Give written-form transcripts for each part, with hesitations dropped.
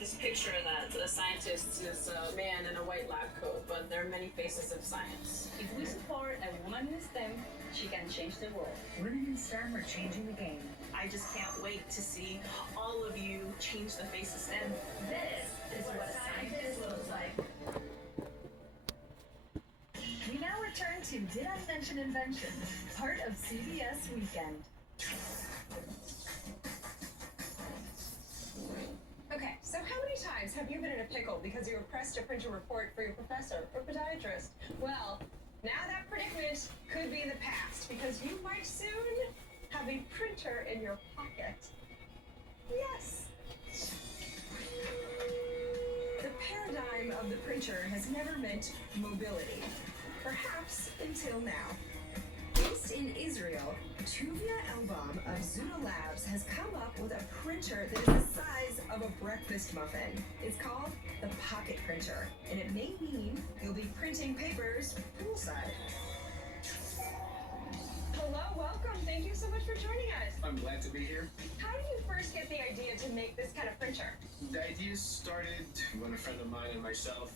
this picture that the scientist is a man in a white lab coat, but there are many faces of science. If we support a woman in STEM, she can change the world. Women in STEM are changing the game. I just can't wait to see all of you change the face of STEM. This is what a scientist looks like. We now return to Did I Mention Invention, part of CBS Weekend. Okay, so how many times have you been in a pickle because you were pressed to print a report for your professor or podiatrist? Well, now that predicament could be the past because you might soon have a printer in your pocket. Yes. The paradigm of the printer has never meant mobility. Perhaps until now. Based in Israel, Tuvia Elbaum of Zuda Labs has come up with a printer that is the size of a breakfast muffin. It's called the Pocket Printer, and it may mean you'll be printing papers poolside. Hello, welcome. Thank you so much for joining us. I'm glad to be here. How did you first get the idea to make this kind of printer? The idea started when a friend of mine and myself,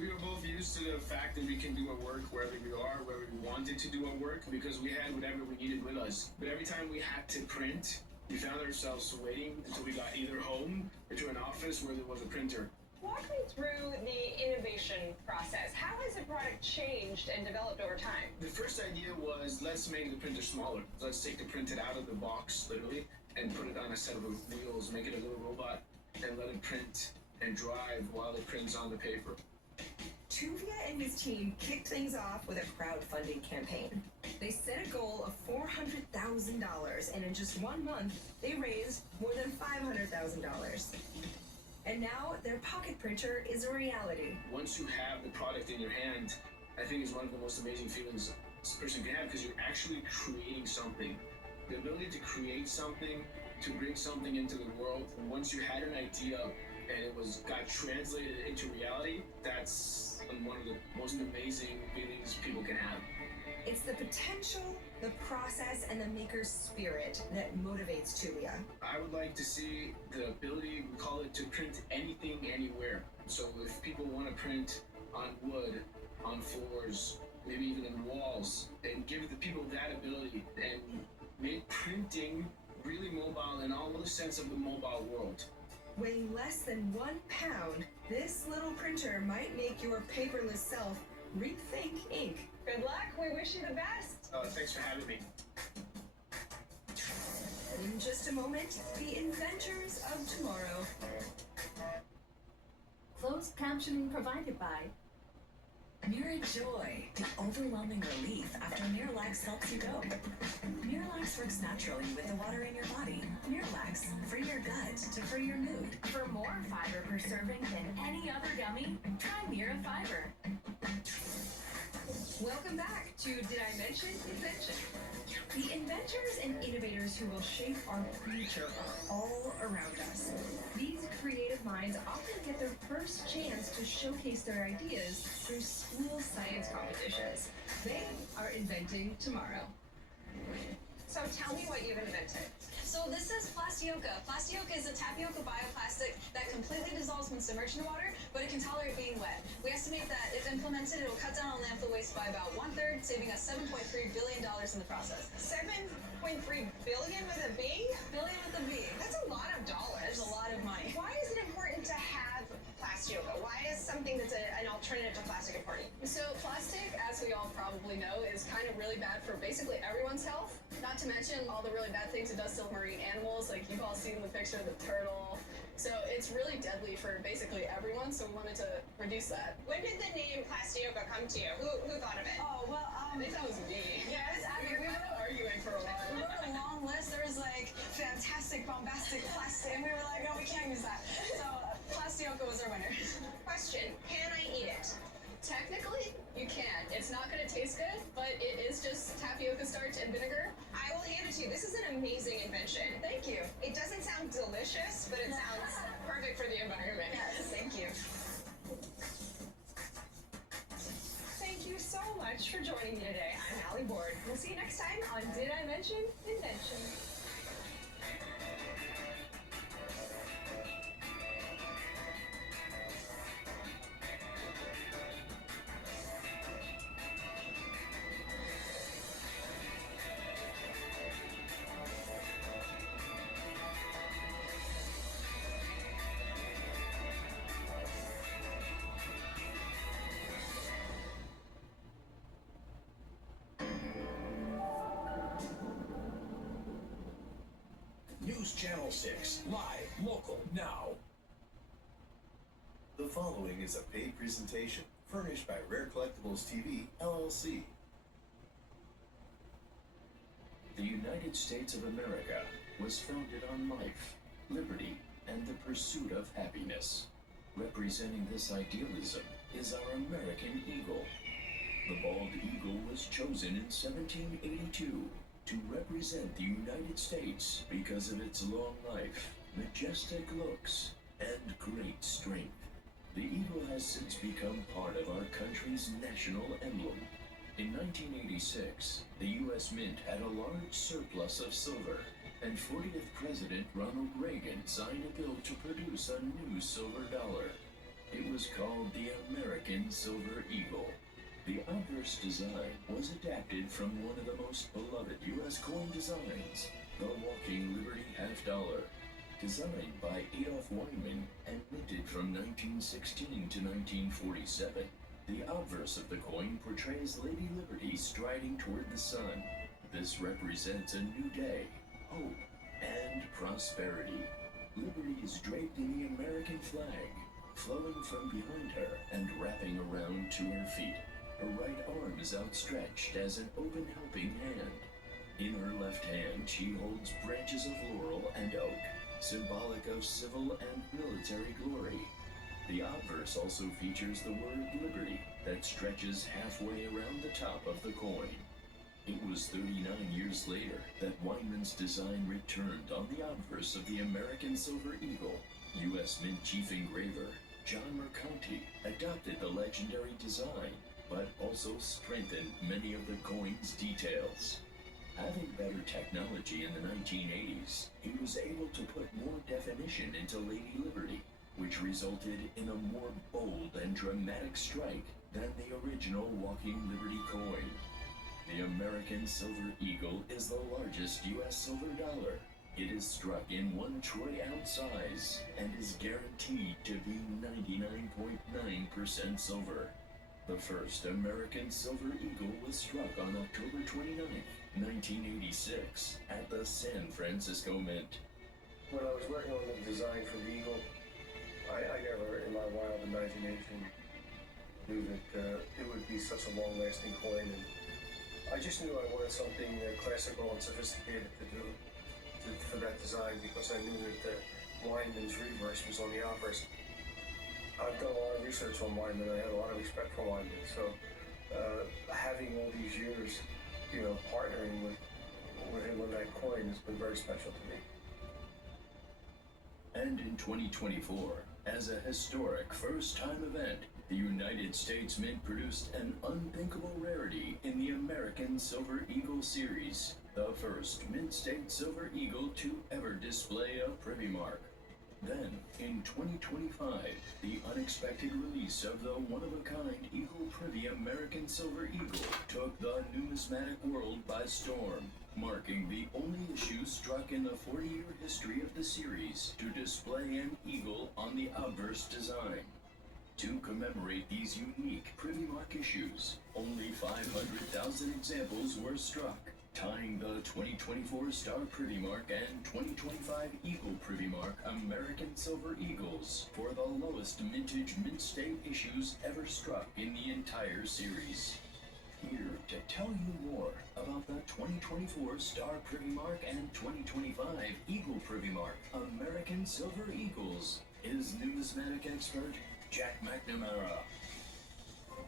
we were both used to the fact that we can do our work wherever we are, wherever we wanted to do our work, because we had whatever we needed with us. But every time we had to print, we found ourselves waiting until we got either home or to an office where there was a printer. Walk me through the innovation process. How has the product changed and developed over time? The first idea was, let's make the printer smaller. Let's take the printed out of the box, literally, and put it on a set of wheels, make it a little robot, and let it print and drive while it prints on the paper. Tuvia and his team kicked things off with a crowdfunding campaign. They set a goal of $400,000, and in just 1 month, they raised more than $500,000. And now their pocket printer is a reality. Once you have the product in your hand, I think it's one of the most amazing feelings a person can have because you're actually creating something. The ability to create something, to bring something into the world, and once you had an idea and it got translated into reality, that's one of the most amazing feelings people can have. It's the potential, the process, and the maker's spirit that motivates Tuvia. I would like to see the ability, we call it, to print anything, anywhere. So if people want to print on wood, on floors, maybe even in walls, and give the people that ability and make printing really mobile in all the sense of the mobile world. Weighing less than 1 pound, this little printer might make your paperless self rethink ink. Good luck. We wish you the best. Thanks for having me. In just a moment, the inventors of tomorrow. Closed captioning provided by Joy, the overwhelming relief after Miralax helps you go. Miralax works naturally with the water in your body. Miralax, free your gut to free your mood. For more fiber per serving than any other gummy, try Mira Fiber. Welcome back to Did I Mention Invention? The inventors and innovators who will shape our future are all around us. These creative minds often get their first chance to showcase their ideas through school science competitions. They are inventing tomorrow. So tell me what you've invented. So this is plastioca. Plastioca is a tapioca bioplastic that completely dissolves when submerged in water, but it can tolerate being wet. We estimate that if implemented, it will cut down on landfill waste by about 1/3, saving us $7.3 billion in the process. 7.3 billion with a B? Billion with a B. That's a lot of dollars. There's a lot of money. Why is it important to have plastioca? Why is something that's an alternative to plastic important? So plastic, as we all probably know, is kind of really bad for basically everyone's health. Not to mention all the really bad things it does to marine animals, like you've all seen the picture of the turtle. So it's really deadly for basically everyone, so we wanted to reduce that. When did the name plastioca come to you? Who thought of it? Oh, well, I think that was me. Yes, I mean, we were arguing for a while. We wrote a long list. There was like fantastic, bombastic, plastic, and we were like, no, we can't use that. So plastioca was our winner. Question, can I eat it? Technically, you can. It's not going to taste good, but it is just tapioca starch and vinegar. I will hand it to you. This is an amazing invention. Thank you. It doesn't sound delicious, but it sounds perfect for the environment. Yes, thank you. Thank you so much for joining me today. I'm Allie Board. We'll see you next time on Did I Mention Invention? Channel 6, live, local, now. The following is a paid presentation furnished by Rare Collectibles TV, LLC. The United States of America was founded on life, liberty, and the pursuit of happiness. Representing this idealism is our American eagle. The bald eagle was chosen in 1782 to represent the United States because of its long life, majestic looks, and great strength. The eagle has since become part of our country's national emblem. In 1986, the U.S. Mint had a large surplus of silver, and 40th President Ronald Reagan signed a bill to produce a new silver dollar. It was called the American Silver Eagle. The obverse design was adapted from one of the most beloved U.S. coin designs, the Walking Liberty Half Dollar. Designed by Adolph Weinman and minted from 1916 to 1947, the obverse of the coin portrays Lady Liberty striding toward the sun. This represents a new day, hope, and prosperity. Liberty is draped in the American flag, flowing from behind her and wrapping around to her feet. Her right arm is outstretched as an open helping hand. In her left hand, she holds branches of laurel and oak, symbolic of civil and military glory. The obverse also features the word liberty that stretches halfway around the top of the coin. It was 39 years later that Weinman's design returned on the obverse of the American Silver Eagle. U.S. Mint chief engraver John Mercanti adopted the legendary design, but also strengthened many of the coin's details. Having better technology in the 1980s, he was able to put more definition into Lady Liberty, which resulted in a more bold and dramatic strike than the original Walking Liberty coin. The American Silver Eagle is the largest U.S. silver dollar. It is struck in 1 troy ounce size and is guaranteed to be 99.9% silver. The first American Silver Eagle was struck on October 29, 1986, at the San Francisco Mint. When I was working on the design for the Eagle, I never in my wild imagination knew that it would be such a long-lasting coin, and I just knew I wanted something classical and sophisticated to do for that design, because I knew that Weinman's reverse was on the obverse. I've done a lot of research on Weinman. I had a lot of respect for Weinman, so having all these years, partnering with him on that coin has been very special to me. And in 2024, as a historic first-time event, the United States Mint produced an unthinkable rarity in the American Silver Eagle series, the first Mint State Silver Eagle to ever display a Privy Mark. Then, in 2025, the unexpected release of the one-of-a-kind Eagle Privy American Silver Eagle took the numismatic world by storm, marking the only issue struck in the 40-year history of the series to display an eagle on the obverse design. To commemorate these unique Privy Mark issues, only 500,000 examples were struck, tying the 2024 Star Privy Mark and 2025 Eagle Privy Mark American Silver Eagles for the lowest mintage Mint State issues ever struck in the entire series. Here to tell you more about the 2024 Star Privy Mark and 2025 Eagle Privy Mark American Silver Eagles is numismatic expert Jack McNamara.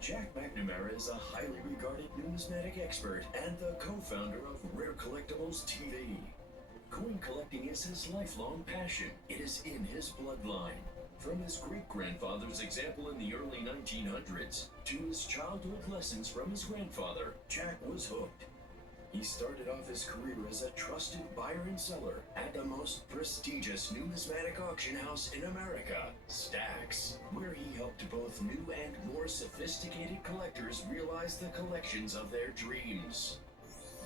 Jack McNamara is a highly regarded numismatic expert and the co-founder of Rare Collectibles TV. Coin collecting is his lifelong passion. It is in his bloodline. From his great-grandfather's example in the early 1900s to his childhood lessons from his grandfather, Jack was hooked. He started off his career as a trusted buyer and seller at the most prestigious numismatic auction house in America, Stax, where he helped both new and more sophisticated collectors realize the collections of their dreams.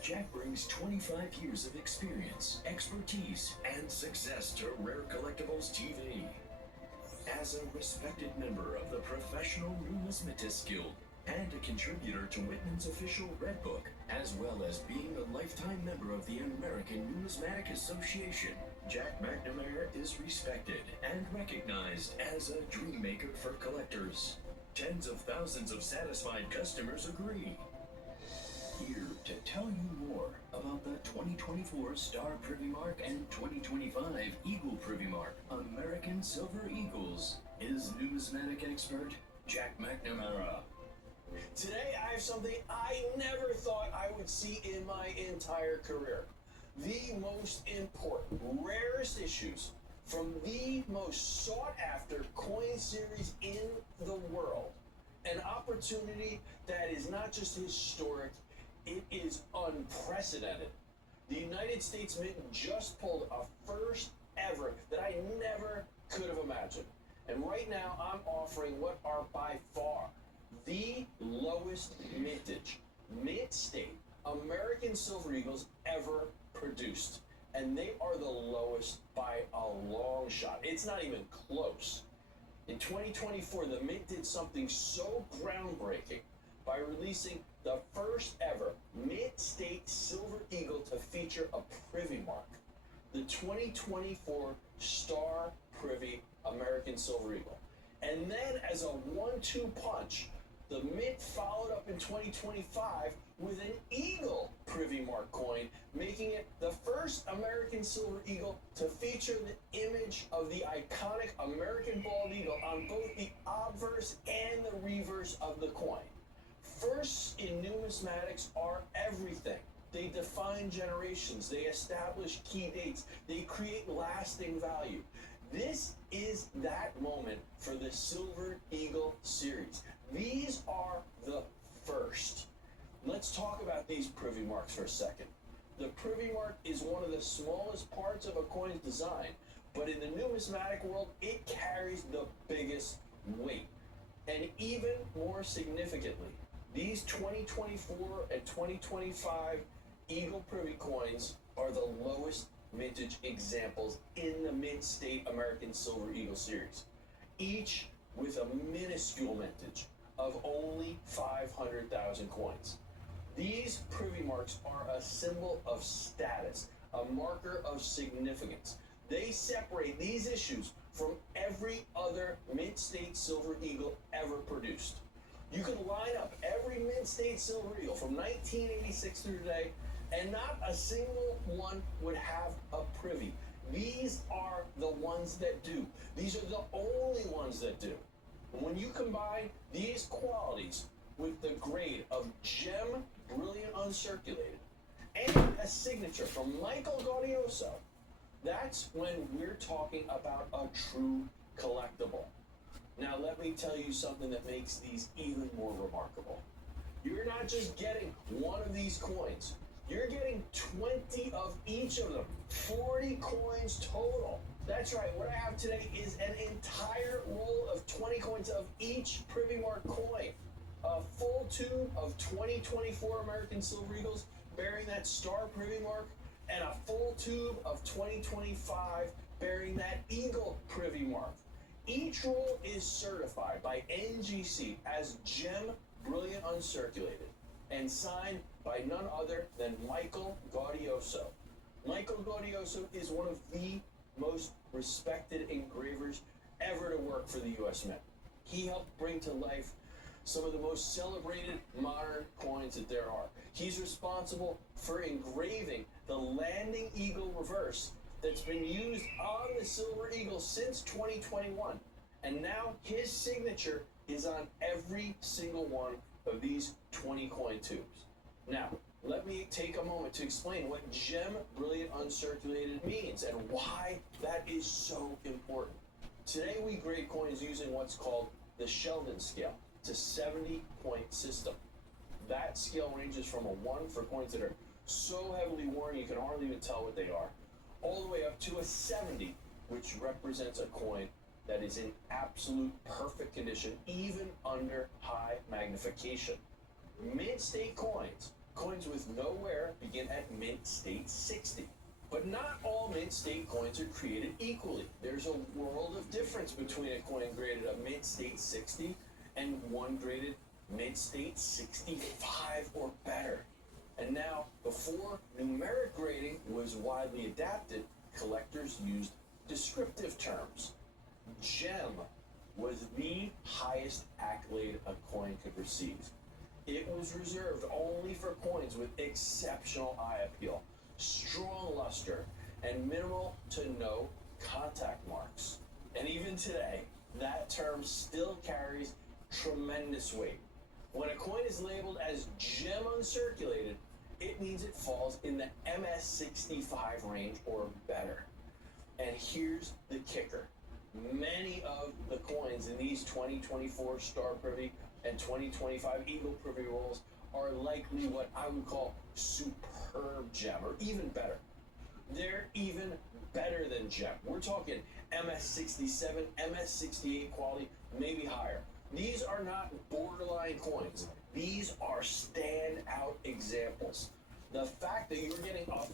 Jack brings 25 years of experience, expertise, and success to Rare Collectibles TV. As a respected member of the Professional Numismatists Guild and a contributor to Whitman's official Red Book, as well as being a lifetime member of the American Numismatic Association, Jack McNamara is respected and recognized as a dream maker for collectors. Tens of thousands of satisfied customers agree. Here to tell you more about the 2024 Star Privy Mark and 2025 Eagle Privy Mark American Silver Eagles is numismatic expert Jack McNamara. Today I have something I never thought I would see in my entire career. The most important, rarest issues from the most sought after coin series in the world. An opportunity that is not just historic, it is unprecedented. The United States Mint just pulled a first ever that I never could have imagined. And right now I'm offering what are by far the lowest mintage, mint state, American Silver Eagles ever produced. And they are the lowest by a long shot. It's not even close. In 2024, the Mint did something so groundbreaking by releasing the first ever Mint State Silver Eagle to feature a Privy Mark. The 2024 Star Privy American Silver Eagle. And then as a 1-2 punch, the Mint followed up in 2025 with an Eagle Privy Mark coin, making it the first American Silver Eagle to feature the image of the iconic American bald eagle on both the obverse and the reverse of the coin. Firsts in numismatics are everything. They define generations, they establish key dates, they create lasting value. This is that moment for the Silver Eagle series. These are the first. Let's talk about these Privy Marks for a second. The Privy Mark is one of the smallest parts of a coin's design, but in the numismatic world, it carries the biggest weight. And even more significantly, these 2024 and 2025 Eagle Privy coins are the lowest mintage examples in the Mint State American Silver Eagle series, each with a minuscule mintage of only 500,000 coins. These Privy Marks are a symbol of status, a marker of significance. They separate these issues from every other Mint State Silver Eagle ever produced. You can line up every Mint State Silver Eagle from 1986 through today, and not a single one would have a privy. These are the ones that do. These are the only ones that do. And when you combine these qualities with the grade of gem, brilliant uncirculated, and a signature from Michael Gaudioso, that's when we're talking about a true collectible. Now let me tell you something that makes these even more remarkable. You're not just getting one of these coins, you're getting 20 of each of them, 40 coins total. That's right, what I have today is an entire roll of 20 coins of each Privy Mark coin. A full tube of 2024 American Silver Eagles bearing that Star Privy Mark, and a full tube of 2025 bearing that Eagle Privy Mark. Each roll is certified by NGC as Gem Brilliant Uncirculated and signed by none other than Michael Gaudioso. Michael Gaudioso is one of the most respected engravers ever to work for the U.S. Mint. He helped bring to life some of the most celebrated modern coins that there are. He's responsible for engraving the landing eagle reverse that's been used on the Silver Eagle since 2021. And now his signature is on every single one of these 20 coin tubes. Now, let me take a moment to explain what Gem Brilliant Uncirculated means and why that is so important. Today we grade coins using what's called the Sheldon scale. It's a 70-point system. That scale ranges from a 1 for coins that are so heavily worn you can hardly even tell what they are, all the way up to a 70, which represents a coin that is in absolute perfect condition, even under high magnification. Mint state coins, coins with no wear, begin at mint state 60. But not all mint state coins are created equally. There's a world of difference between a coin graded a mint state 60 and one graded mint state 65 or better. And now, before numeric grading was widely adapted, collectors used descriptive terms. Gem was the highest accolade a coin could receive. It was reserved only for coins with exceptional eye appeal, strong luster, and minimal to no contact marks. And even today, that term still carries tremendous weight. When a coin is labeled as gem uncirculated, it means it falls in the MS65 range or better. And here's the kicker. Many of the coins in these 2024 Star Privy and 2025 Eagle Privy rolls are likely what I would call superb gem, or even better. They're even better than gem. We're talking MS67, MS68 quality, maybe higher. These are not borderline coins. These are standout examples. The fact that you're getting a